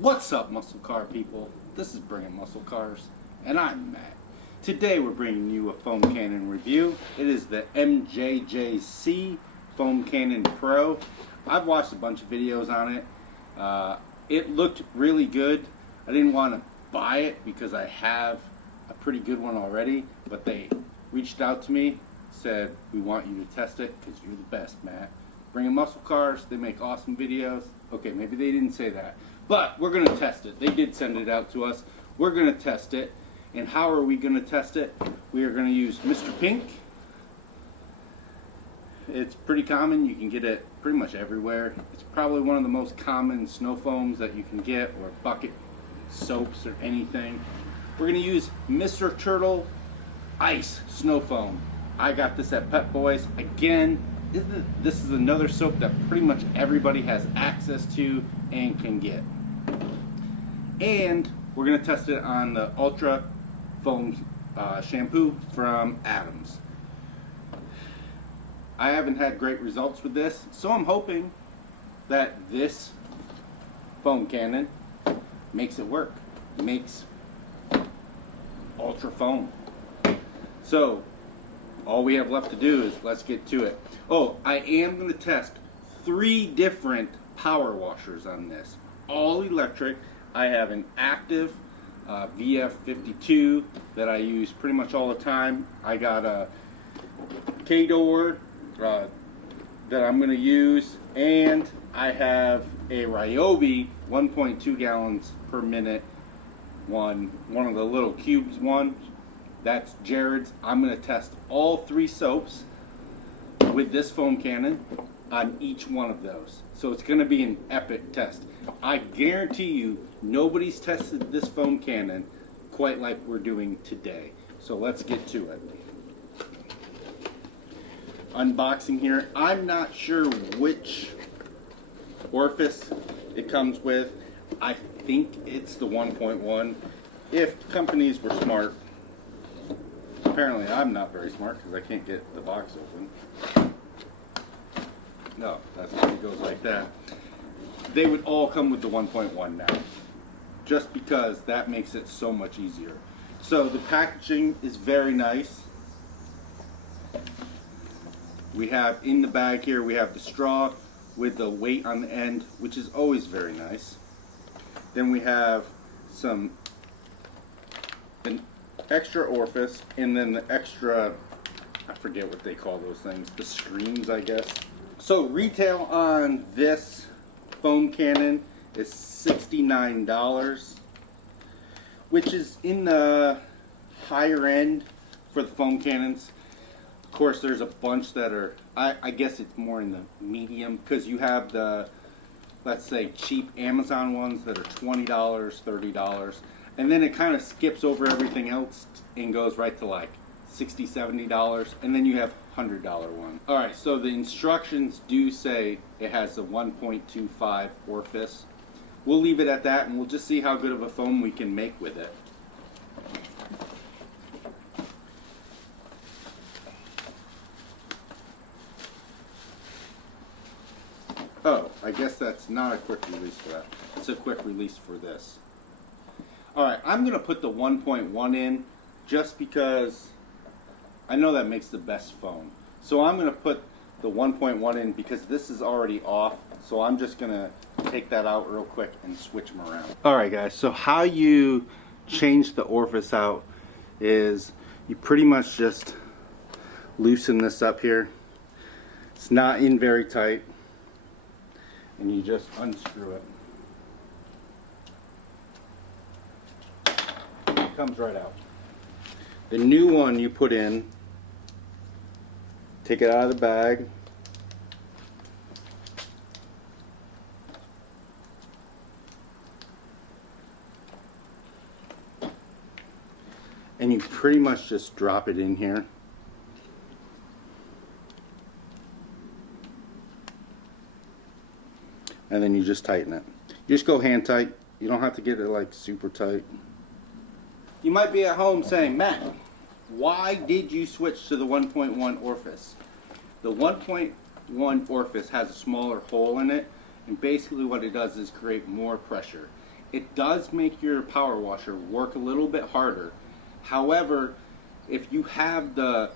What's up, muscle car people? This is Bringing Muscle Cars, and I'm Matt. Today we're bringing you a foam cannon review. It is the MJJC Foam Cannon Pro. I've watched a bunch of videos on it. It looked really good. I didn't want to buy it because I have a pretty good one already, but they reached out to me, said, we want you to test it because you're the best, Matt. Bringing Muscle Cars, they make awesome videos. Okay, maybe they didn't say that, but we're going to test it. They did send it out to us. We're going to test it. And how are we going to test it? We are going to use Mr. Pink. It's pretty common. You can get it pretty much everywhere. It's probably one of the most common snow foams that you can get, or bucket soaps or anything. We're going to use Mr. Turtle Ice Snow Foam. I got this at Pep Boys. Again, this is another soap that pretty much everybody has access to and can get. And we're going to test it on the Ultra Foam shampoo from Adams. I haven't had great results with this, so I'm hoping that this foam cannon makes it work. Makes Ultra Foam. So all we have left to do is let's get to it. Oh, I am going to test 3 different power washers on this. All electric. I have an active VF52 that I use pretty much all the time. I got a K-Door that I'm going to use, and I have a Ryobi 1.2 gallons per minute one of the little cubes one. That's Jared's. I'm going to test all 3 soaps with this foam cannon on each one of those. So it's going to be an epic test. I guarantee you nobody's tested this foam cannon quite like we're doing today. So let's get to it. Unboxing here. I'm not sure which orifice it comes with. I think it's the 1.1. If companies were smart. Apparently I'm not very smart because I can't get the box open. No, that's how it goes like that. They would all come with the 1.1 now, just because that makes it so much easier. So the packaging is very nice. We have in the bag here, we have the straw with the weight on the end, which is always very nice. Then we have an extra orifice, and then the extra, I forget what they call those things, the screens, I guess. So retail on this foam cannon is $69, which is in the higher end for the foam cannons. Of course, there's a bunch that are, I guess it's more in the medium, because you have the, let's say, cheap Amazon ones that are $20, $30, and then it kind of skips over everything else and goes right to like $60, $70, and then you have $100 one. Alright, so the instructions do say it has a 1.25 orifice. We'll leave it at that, and we'll just see how good of a foam we can make with it. Oh, I guess that's not a quick release for that. It's a quick release for this. Alright, I'm going to put the 1.1 in just because I know that makes the best foam. So I'm going to put the 1.1 in because this is already off. So I'm just going to take that out real quick and switch them around. Alright guys, so how you change the orifice out is you pretty much just loosen this up here. It's not in very tight. And you just unscrew it. It comes right out. The new one you put in, take it out of the bag. And you pretty much just drop it in here. And then you just tighten it. You just go hand tight. You don't have to get it like super tight. You might be at home saying, Matt, why did you switch to the 1.1 orifice? The 1.1 orifice has a smaller hole in it, and basically what it does is create more pressure. it does make your power washer work a little bit harder. However, if you have the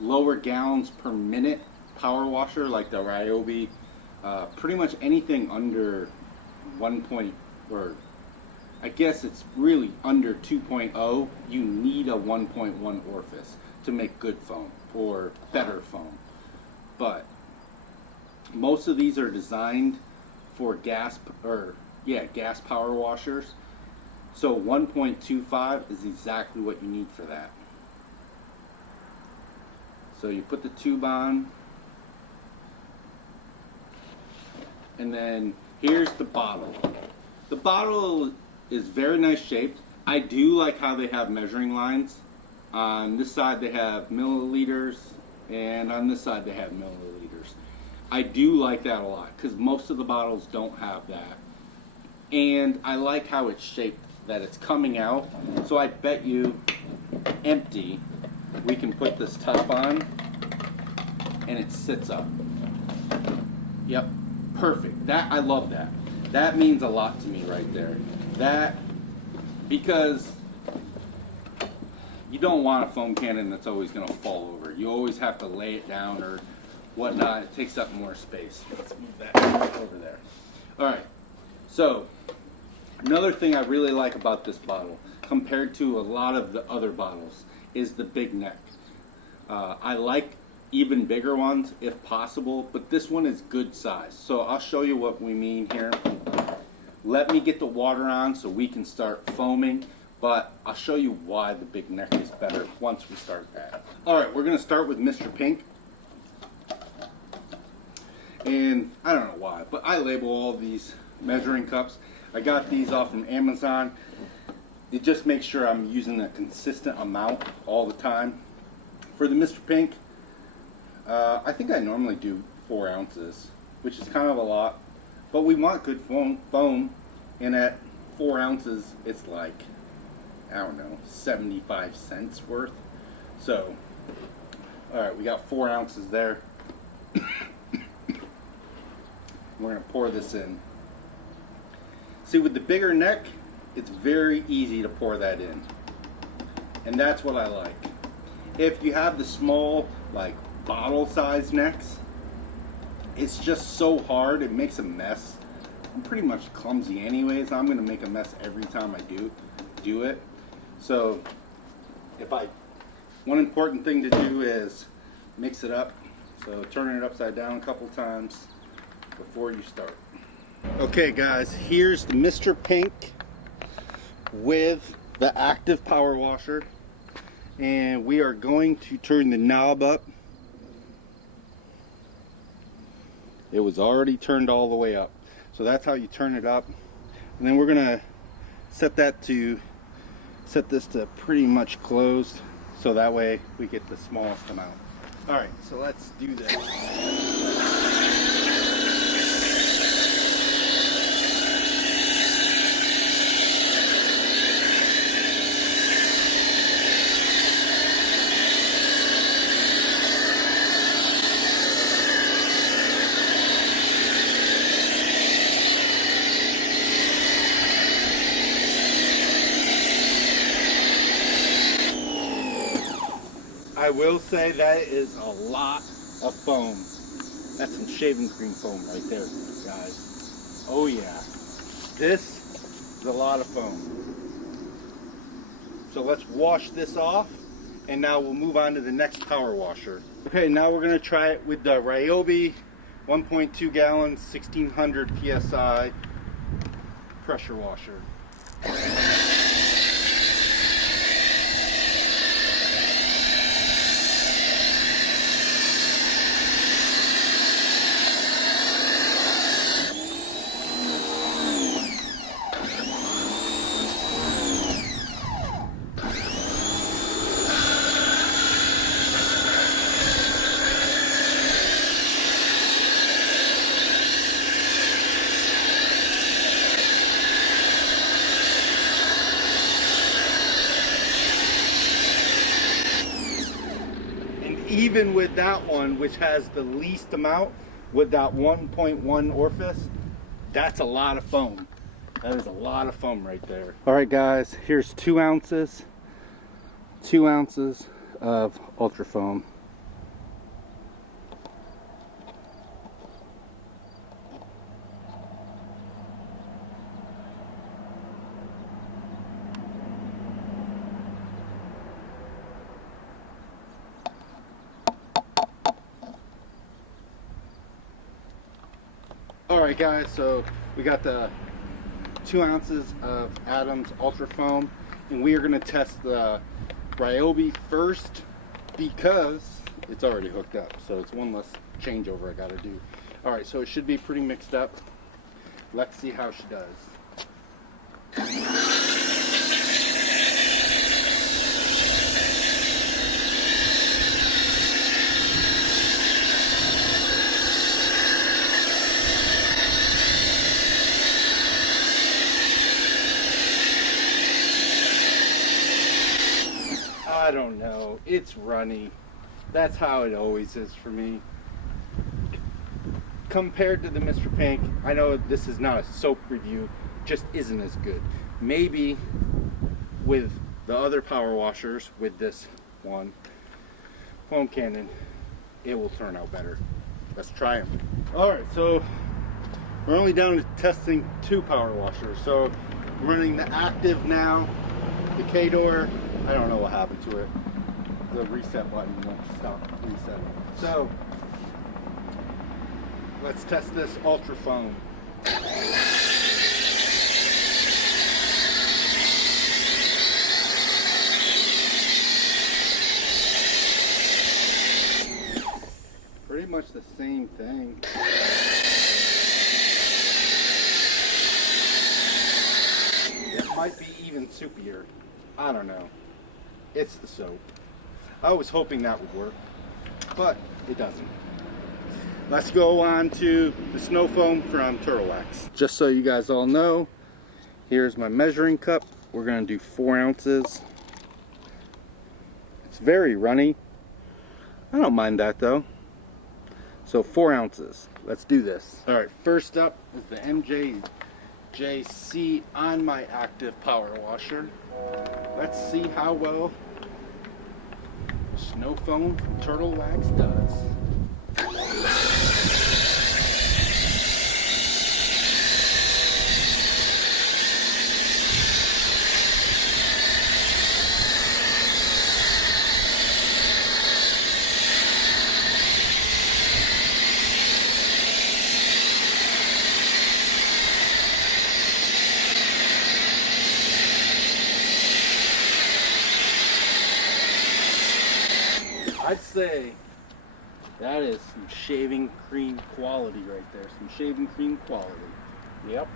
lower gallons per minute power washer like the Ryobi, pretty much anything under 1 point, or I guess it's really under 2.0, you need a 1.1 orifice to make good foam or better foam. But most of these are designed for gas power washers. So 1.25 is exactly what you need for that. So you put the tube on, and then here's the bottle. The bottle is very nice shaped. I do like how they have measuring lines. On this side they have milliliters, and on this side they have milliliters. I do like that a lot because most of the bottles don't have that. And I like how it's shaped, that it's coming out. So I bet you empty, we can put this top on and it sits up. Yep, perfect. That, I love that. That means a lot to me right there. That, because you don't want a foam cannon that's always going to fall over. You always have to lay it down or whatnot. It takes up more space. Let's move that over there. Alright, so another thing I really like about this bottle compared to a lot of the other bottles is the big neck. I like even bigger ones if possible, but this one is good size. So I'll show you what we mean here. Let me get the water on so we can start foaming, but I'll show you why the big neck is better once we start that. Alright, we're going to start with Mr. Pink. And I don't know why, but I label all these measuring cups. I got these off from Amazon. It just makes sure I'm using a consistent amount all the time. For the Mr. Pink, I think I normally do 4 ounces, which is kind of a lot. But we want good foam, and at 4 ounces, it's like, I don't know, 75 cents worth. So, alright, we got 4 ounces there. We're going to pour this in. See, with the bigger neck, it's very easy to pour that in. And that's what I like. If you have the small, like, bottle-sized necks, it's just so hard, it makes a mess. I'm pretty much clumsy anyways. I'm going to make a mess every time I do it. So, one important thing to do is mix it up. So, turning it upside down a couple times before you start. Okay guys, here's the Mr. Pink with the active power washer, and we are going to turn the knob up. It was already turned all the way up, so that's how you turn it up. And then we're gonna set this to pretty much closed, so that way we get the smallest amount. All right, so let's do this. I will say that is a lot of foam. That's some shaving cream foam right there, guys. Oh yeah. This is a lot of foam. So let's wash this off, and now we'll move on to the next power washer. Okay, now we're going to try it with the Ryobi 1.2 gallon 1600 psi pressure washer. Even with that one, which has the least amount, with that 1.1 orifice, that's a lot of foam. That is a lot of foam right there. All right, guys, here's 2 ounces. 2 ounces of ultra foam. Alright guys, so we got the 2 ounces of Adams Ultra Foam, and we are going to test the Ryobi first because it's already hooked up, so it's one less changeover I got to do. Alright, so it should be pretty mixed up. Let's see how she does. I don't know, it's runny. That's how it always is for me. Compared to the Mr. Pink, I know this is not a soap review, just isn't as good. Maybe with the other power washers, with this one, Foam Cannon, it will turn out better. Let's try them. Alright, so we're only down to testing 2 power washers. So I'm running the active now, the K-Door. I don't know what happened to it. The reset button won't stop resetting. So let's test this Ultra Foam. Pretty much the same thing. It might be even soupier. I don't know. It's the soap. I was hoping that would work, but it doesn't. Let's go on to the snow foam from Turtle Wax. Just so you guys all know, here's my measuring cup. We're gonna do 4 ounces. It's very runny. I don't mind that though. So 4 ounces. Let's do this. All right, first up is the MJJC on my active power washer. Let's see how well snow foam from Turtle Wax does. I'd say that is some shaving cream quality right there. Some shaving cream quality. Yep.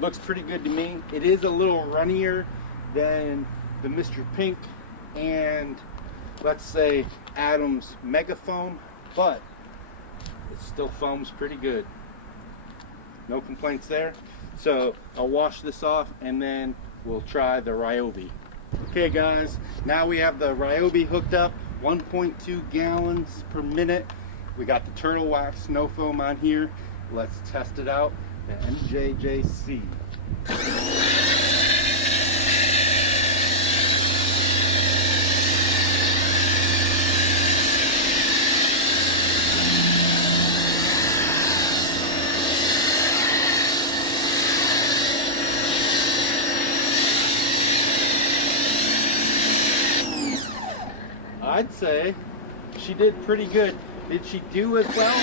Looks pretty good to me. It is a little runnier than the Mr. Pink and let's say Adams Mega Foam, but it still foams pretty good. No complaints there. So I'll wash this off and then we'll try the Ryobi. Okay guys, now we have the Ryobi hooked up. 1.2 gallons per minute. We got the Turtle Wax snow foam on here. Let's test it out. The MJJC. I'd say she did pretty good. Did she do as well?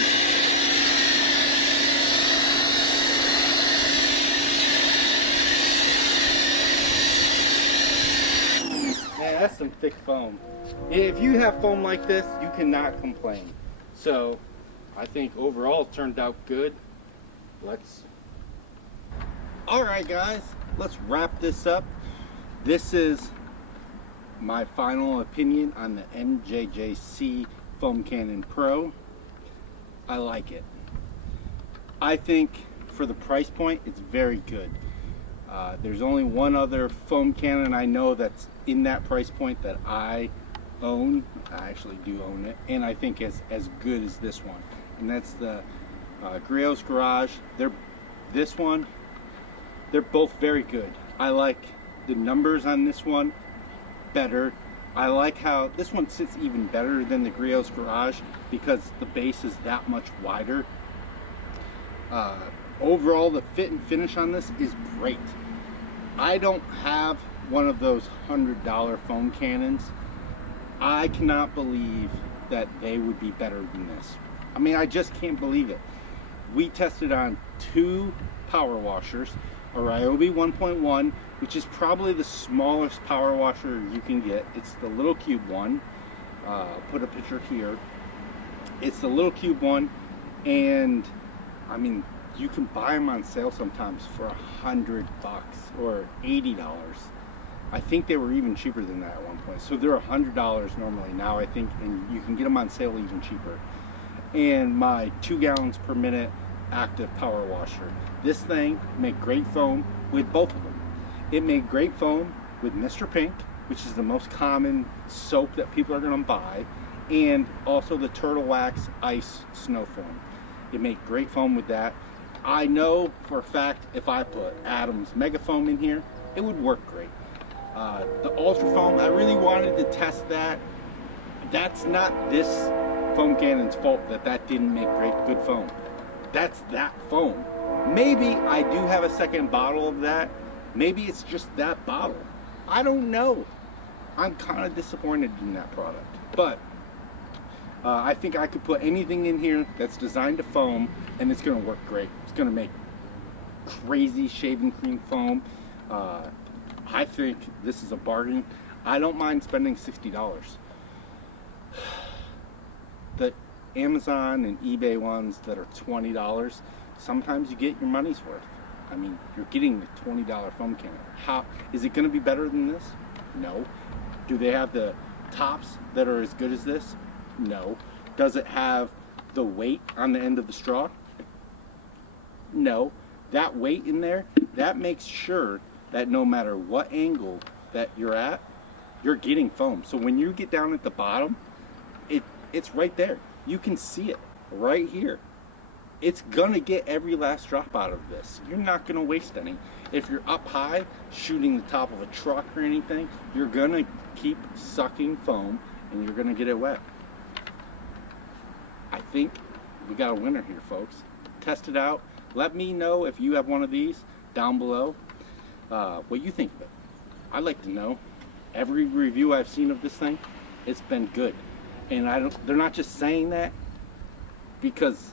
Man, that's some thick foam. If you have foam like this, you cannot complain. So, I think overall it turned out good. Alright guys, let's wrap this up. This is my final opinion on the MJJC Foam Cannon Pro. I like it. I think for the price point, it's very good. There's only one other foam cannon I know that's in that price point that I own. I actually do own it, and I think it's as good as this one. And that's the Griot's Garage. This one They're both very good. I like the numbers on this one better. I like how this one sits even better than the Griot's Garage because the base is that much wider. Overall, the fit and finish on this is great. I don't have one of those $100 foam cannons. I cannot believe that they would be better than this. I mean, I just can't believe it. We tested on 2 power washers, a Ryobi 1.1, which is probably the smallest power washer you can get. It's the little cube one. Put a picture here. It's the little cube one, and I mean, you can buy them on sale sometimes for $100 or $80. I think they were even cheaper than that at one point. So they're $100 normally now, I think, and you can get them on sale even cheaper. And my 2 gallons per minute active power washer. This thing made great foam with both of them. It made great foam with Mr. Pink, which is the most common soap that people are going to buy, and also the Turtle Wax Ice Snow Foam. It made great foam with that. I know for a fact if I put Adam's Mega Foam in here, it would work great. The Ultra Foam, I really wanted to test that. That's not this foam cannon's fault that didn't make good foam. That's that foam. Maybe I do have a second bottle of that. Maybe it's just that bottle. I don't know. I'm kind of disappointed in that product. But I think I could put anything in here that's designed to foam, and it's going to work great. It's going to make crazy shaving cream foam. I think this is a bargain. I don't mind spending $60. The Amazon and eBay ones that are $20, sometimes you get your money's worth. I mean, you're getting the $20 foam cannon. How is it going to be better than this? No. Do they have the tops that are as good as this? No. Does it have the weight on the end of the straw? No. That weight in there, that makes sure that no matter what angle that you're at, you're getting foam. So when you get down at the bottom, it's right there. You can see it right here. It's gonna get every last drop out of this. You're not gonna waste any. If you're up high shooting the top of a truck or anything, you're gonna keep sucking foam and you're gonna get it wet. I think we got a winner here, folks. Test it out. Let me know if you have one of these down below, what you think of it. I'd like to know. Every review I've seen of this thing, it's been good. And they're not just saying that because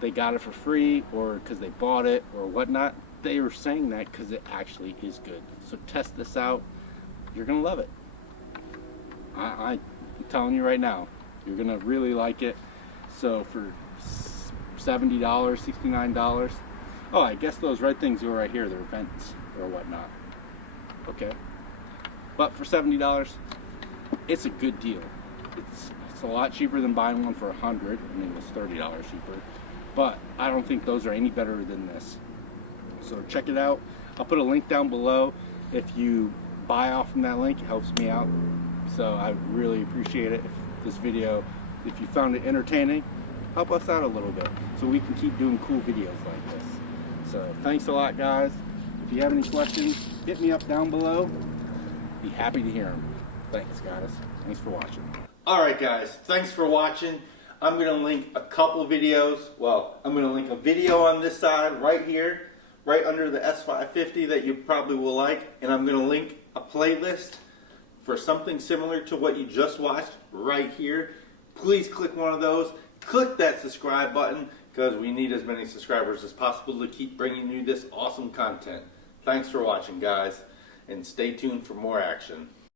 they got it for free or because they bought it or whatnot. They were saying that because it actually is good. So test this out. You're gonna love it. I'm telling you right now, you're gonna really like it. So for $70, $69, oh, I guess those red things are right here, they're vents or whatnot. Okay, but for $70, it's a good deal. It's a lot cheaper than buying one for $100. I mean, it's $30 cheaper, but I don't think those are any better than this. So check it out. I'll put a link down below. If you buy off from that link, it helps me out. So I really appreciate it. If this video, if you found it entertaining, help us out a little bit so we can keep doing cool videos like this. So thanks a lot, guys. If you have any questions, hit me up down below. Be happy to hear them. Thanks, guys. Thanks for watching. Alright guys, thanks for watching. I'm going to link a couple videos. Well, I'm going to link a video on this side right here, right under the S550 that you probably will like. And I'm going to link a playlist for something similar to what you just watched right here. Please click one of those. Click that subscribe button because we need as many subscribers as possible to keep bringing you this awesome content. Thanks for watching, guys, and stay tuned for more action.